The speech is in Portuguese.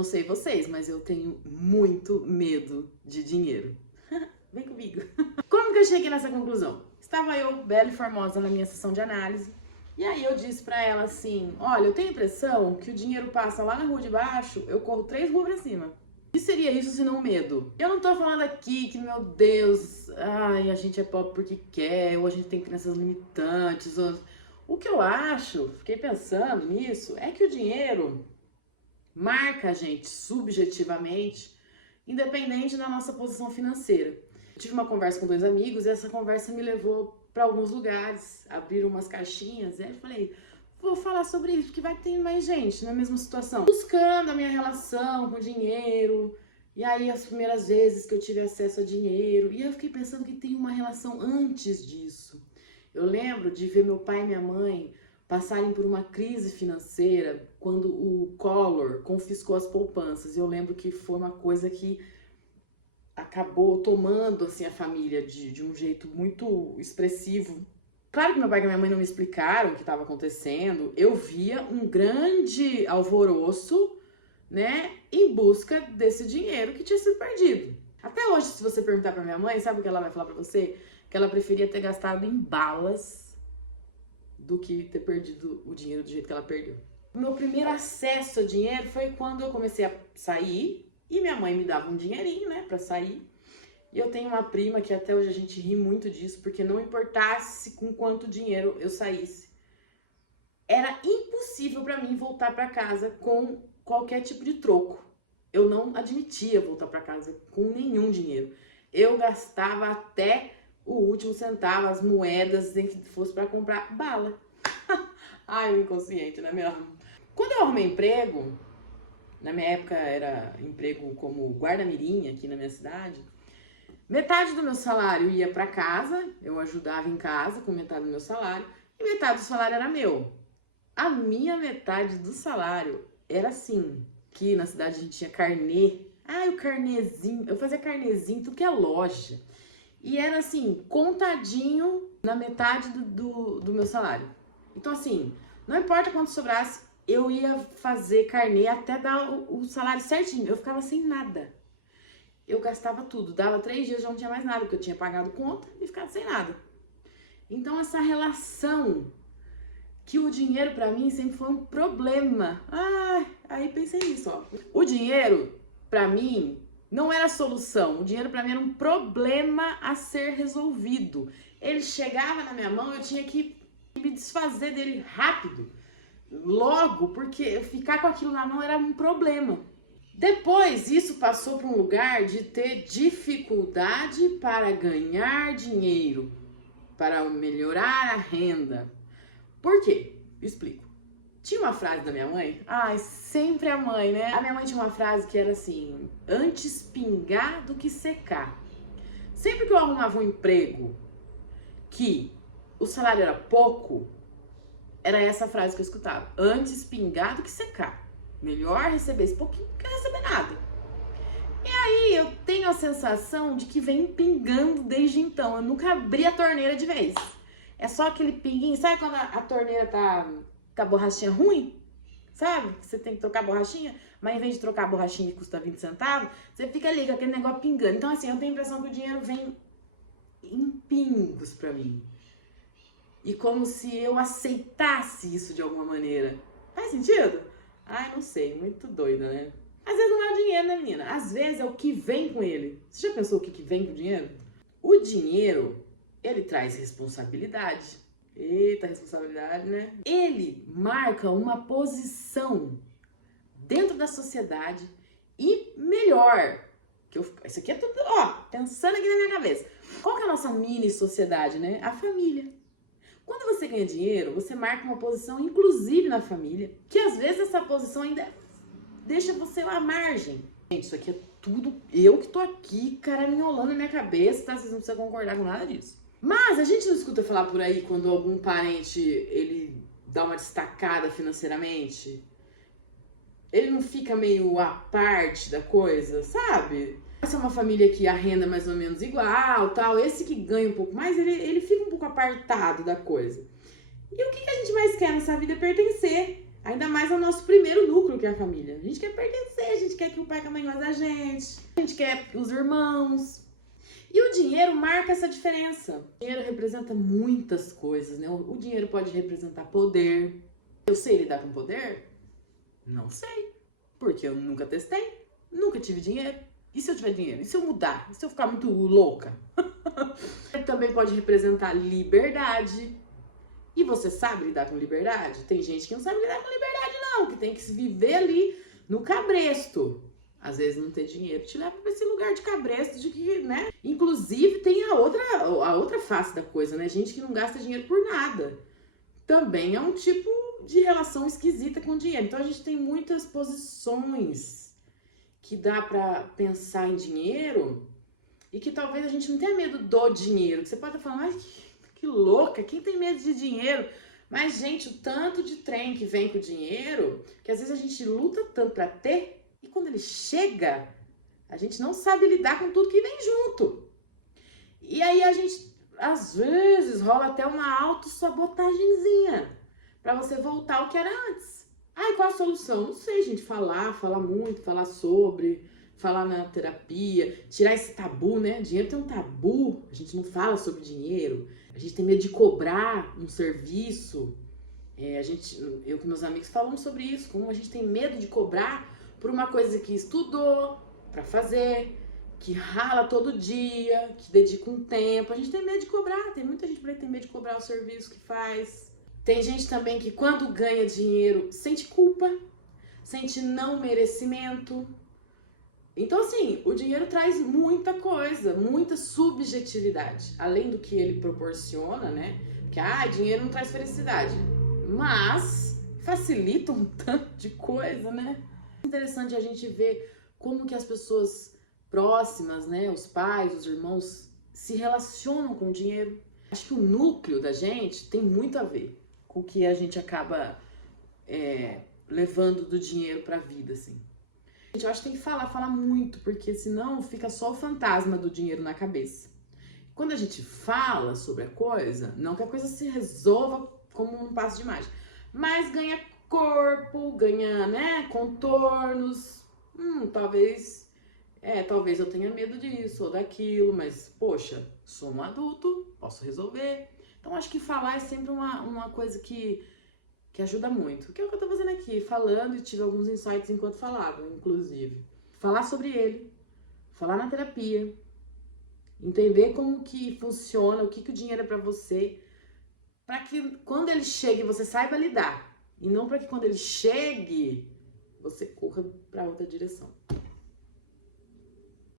não sei vocês, mas eu tenho muito medo de dinheiro. Vem comigo. Como que eu cheguei nessa conclusão? Estava eu, bela e formosa, na minha sessão de análise. E aí eu disse pra ela assim, olha, eu tenho a impressão que o dinheiro passa lá na rua de baixo, eu corro 3 ruas pra cima. O que seria isso se não medo? Eu não tô falando aqui que, meu Deus, ai, a gente é pobre porque quer, ou a gente tem crenças limitantes. O que eu acho, fiquei pensando nisso, é que o dinheiro marca a gente subjetivamente, independente da nossa posição financeira. Eu tive uma conversa com 2 amigos e essa conversa me levou para alguns lugares, abriram umas caixinhas, e aí eu falei, vou falar sobre isso, porque vai ter mais gente na mesma situação, buscando a minha relação com o dinheiro, e aí as primeiras vezes que eu tive acesso a dinheiro, e eu fiquei pensando que tem uma relação antes disso. Eu lembro de ver meu pai e minha mãe passarem por uma crise financeira quando o Collor confiscou as poupanças, e eu lembro que foi uma coisa que acabou tomando assim a família de um jeito muito expressivo. Claro que meu pai e minha mãe não me explicaram o que estava acontecendo. Eu via um grande alvoroço, né, em busca desse dinheiro que tinha sido perdido. Até hoje, se você perguntar pra minha mãe, sabe o que ela vai falar pra você? Que ela preferia ter gastado em balas do que ter perdido o dinheiro do jeito que ela perdeu. O meu primeiro acesso ao dinheiro foi quando eu comecei a sair. E minha mãe me dava um dinheirinho, né, pra sair. E eu tenho uma prima que até hoje a gente ri muito disso, porque não importasse com quanto dinheiro eu saísse, era impossível pra mim voltar pra casa com qualquer tipo de troco. Eu não admitia voltar pra casa com nenhum dinheiro. Eu gastava até o último centavo, as moedas, nem que fosse pra comprar bala. Ai, o inconsciente, né, mesmo? Quando eu arrumei emprego, na minha época era emprego como guarda-mirim aqui na minha cidade, metade do meu salário ia para casa, eu ajudava em casa com metade do meu salário, e metade do salário era meu. A minha metade do salário era assim, que na cidade a gente tinha carnê, o carnezinho, eu fazia carnezinho, tudo que é loja, e era assim, contadinho na metade do meu salário. Então assim, não importa quanto sobrasse, eu ia fazer carnê até dar o salário certinho. Eu ficava sem nada. Eu gastava tudo. Dava 3 dias, já não tinha mais nada, porque eu tinha pagado conta e ficava sem nada. Então, essa relação que o dinheiro pra mim sempre foi um problema. Aí pensei nisso, ó. O dinheiro, pra mim, não era solução. O dinheiro pra mim era um problema a ser resolvido. Ele chegava na minha mão, eu tinha que me desfazer dele rápido. Logo, porque ficar com aquilo na mão era um problema. Depois, isso passou para um lugar de ter dificuldade para ganhar dinheiro, para melhorar a renda. Por quê? Explico. Tinha uma frase da minha mãe, sempre a mãe, né? A minha mãe tinha uma frase que era assim, antes pingar do que secar. Sempre que eu arrumava um emprego que o salário era pouco, era essa frase que eu escutava. Antes pingar do que secar. Melhor receber esse pouquinho do que receber nada. E aí eu tenho a sensação de que vem pingando desde então. Eu nunca abri a torneira de vez. É só aquele pinguinho. Sabe quando a torneira tá com a borrachinha ruim? Sabe? Você tem que trocar a borrachinha, mas em vez de trocar a borrachinha que custa 20 centavos, você fica ali com aquele negócio pingando. Então assim, eu tenho a impressão que o dinheiro vem em pingos pra mim. E como se eu aceitasse isso de alguma maneira. Faz sentido? Não sei, muito doida, né? Às vezes não é o dinheiro, né, menina? Às vezes é o que vem com ele. Você já pensou o que vem com o dinheiro? O dinheiro, ele traz responsabilidade. Eita, responsabilidade, né? Ele marca uma posição dentro da sociedade e melhor. Isso aqui é tudo, pensando aqui na minha cabeça. Qual que é a nossa mini sociedade, né? A família. Quando você ganha dinheiro, você marca uma posição, inclusive na família, que às vezes essa posição ainda deixa você à margem. Gente, isso aqui é tudo eu que tô aqui, caraminholando na minha cabeça, tá? Vocês não precisam concordar com nada disso. Mas a gente não escuta falar por aí quando algum parente, ele dá uma destacada financeiramente? Ele não fica meio à parte da coisa, sabe? Essa é uma família que a renda é mais ou menos igual, tal. Esse que ganha um pouco mais, ele fica um pouco apartado da coisa. E o que a gente mais quer nessa vida é pertencer. Ainda mais ao nosso primeiro núcleo, que é a família. A gente quer pertencer, a gente quer que o pai e a mãe gostem da gente, a gente quer os irmãos. E o dinheiro marca essa diferença. O dinheiro representa muitas coisas, né? O dinheiro pode representar poder. Eu sei lidar com poder? Não sei. Porque eu nunca testei, nunca tive dinheiro. E se eu tiver dinheiro? E se eu mudar? E se eu ficar muito louca? Também pode representar liberdade. E você sabe lidar com liberdade? Tem gente que não sabe lidar com liberdade, não. Que tem que se viver ali no cabresto. Às vezes não ter dinheiro te leva para esse lugar de cabresto, de que, né? Inclusive tem a outra face da coisa, né? Gente que não gasta dinheiro por nada. Também é um tipo de relação esquisita com o dinheiro. Então a gente tem muitas posições que dá para pensar em dinheiro e que talvez a gente não tenha medo do dinheiro. Você pode estar falando, ai, que louca, quem tem medo de dinheiro? Mas, gente, o tanto de trem que vem com o dinheiro, que às vezes a gente luta tanto para ter, e quando ele chega, a gente não sabe lidar com tudo que vem junto. E aí a gente, às vezes, rola até uma autossabotagenzinha para você voltar ao que era antes. Ai, qual a solução? Não sei, gente, falar muito, falar sobre, falar na terapia, tirar esse tabu, né? Dinheiro tem um tabu, a gente não fala sobre dinheiro, a gente tem medo de cobrar um serviço. Eu com meus amigos falamos sobre isso, como a gente tem medo de cobrar por uma coisa que estudou para fazer, que rala todo dia, que dedica um tempo. A gente tem medo de cobrar, tem muita gente por aí que tem medo de cobrar o serviço que faz. Tem gente também que quando ganha dinheiro sente culpa, sente não merecimento. Então, assim, o dinheiro traz muita coisa, muita subjetividade, além do que ele proporciona, né? Que, dinheiro não traz felicidade, mas facilita um tanto de coisa, né? É interessante a gente ver como que as pessoas próximas, né, os pais, os irmãos, se relacionam com o dinheiro. Acho que o núcleo da gente tem muito a ver com o que a gente acaba levando do dinheiro para a vida, assim. Gente, eu acho que tem que falar muito, porque senão fica só o fantasma do dinheiro na cabeça. Quando a gente fala sobre a coisa, não que a coisa se resolva como um passo de mágica, mas ganha corpo, ganha, né, contornos. Talvez eu tenha medo disso ou daquilo, mas, poxa, sou um adulto, posso resolver. Então, acho que falar é sempre uma coisa que ajuda muito. Que é o que eu tô fazendo aqui, falando, e tive alguns insights enquanto falava, inclusive. Falar sobre ele, falar na terapia, entender como que funciona, o que o dinheiro é pra você, para que quando ele chegue você saiba lidar, e não para que quando ele chegue você corra para outra direção.